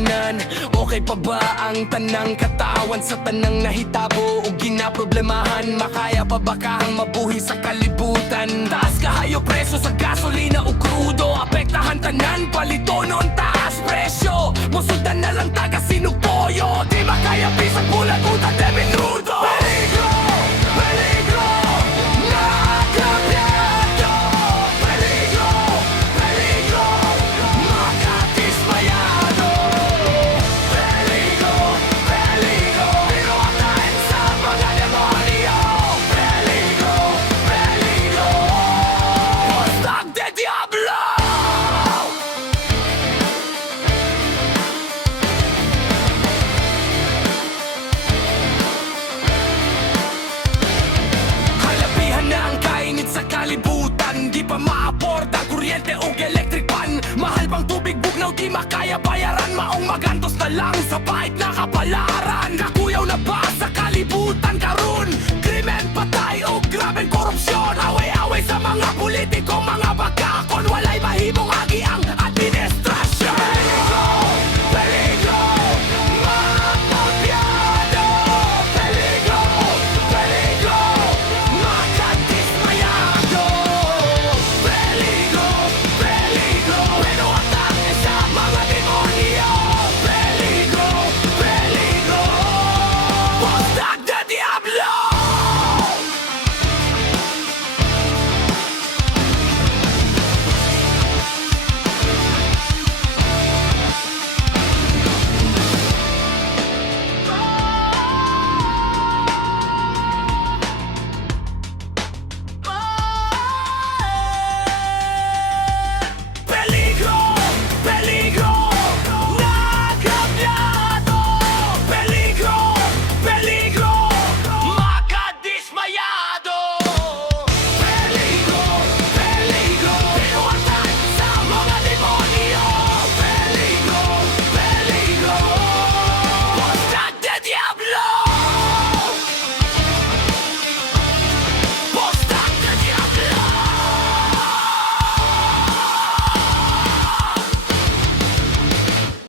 tanan. Okay pa ba ang tanang katawan sa tanang nahitabo o ginaproblemahan? Makaya pa ba kahang mabuhi sa kalibutan? Taas kahayo presyo sa gasolina o krudo, apektahan tanan, palito noon taas presyo. Musudan na lang taga sinugpoyo, di makaya pisang bulat utan de minuto. Peligro, peligro, nakabyado. Peligro, peligro, makadismayado. Peligro, peligro, pinuatahin sa mga demonyo. Peligro, peligro, hostag de diablo. Halabihan na ang kainit sa kalibutan, di pa maaporta kuryente o electric pan. Mahal pang tubig, bugnaw, di makaya bayaran. Maong magantos na lang sa bait na kapalaran. Kakuyaw na ba sa kalibutan karon? Krimen, patay o grabeng korupsyon. Away-away sa mga politiko, mga bagakon. Walay mahimong